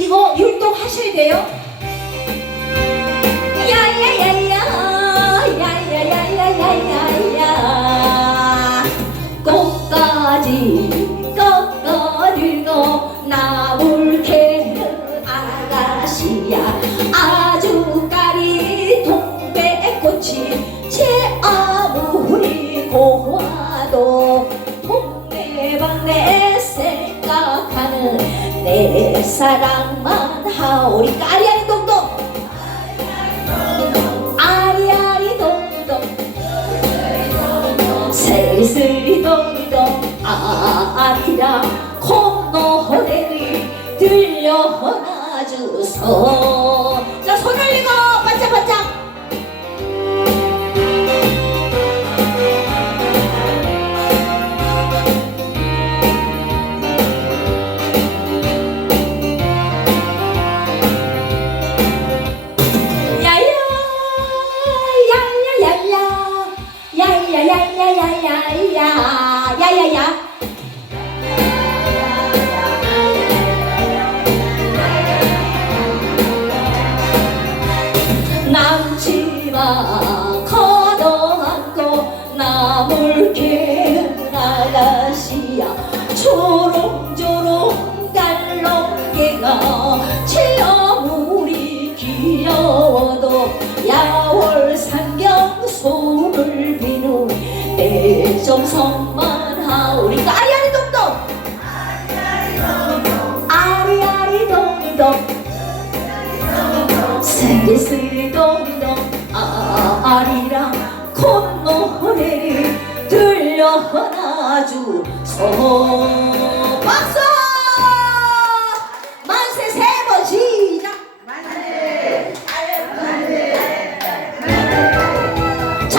보시고 율동하셔야 돼요. 야야야야 야야야야야야야 꽃가지 꺾어들고 나물 내 사랑만 하오리 까리아리 동동. 아리아리 동동. 세리세리 동동. 아리라 콧노래를 들려놔주소. 자손 올리고 야야야야야야야 야야야 남치마 걷어안고 나물 캐는 아가씨야. 초롱초롱 달롱개가 제 아무리 귀여워도 야 내 정성만 하오리 아리아리 동동. 아리아리 동동. 세리세리 동동. 아리랑 콧노래를 들려놔주소 박수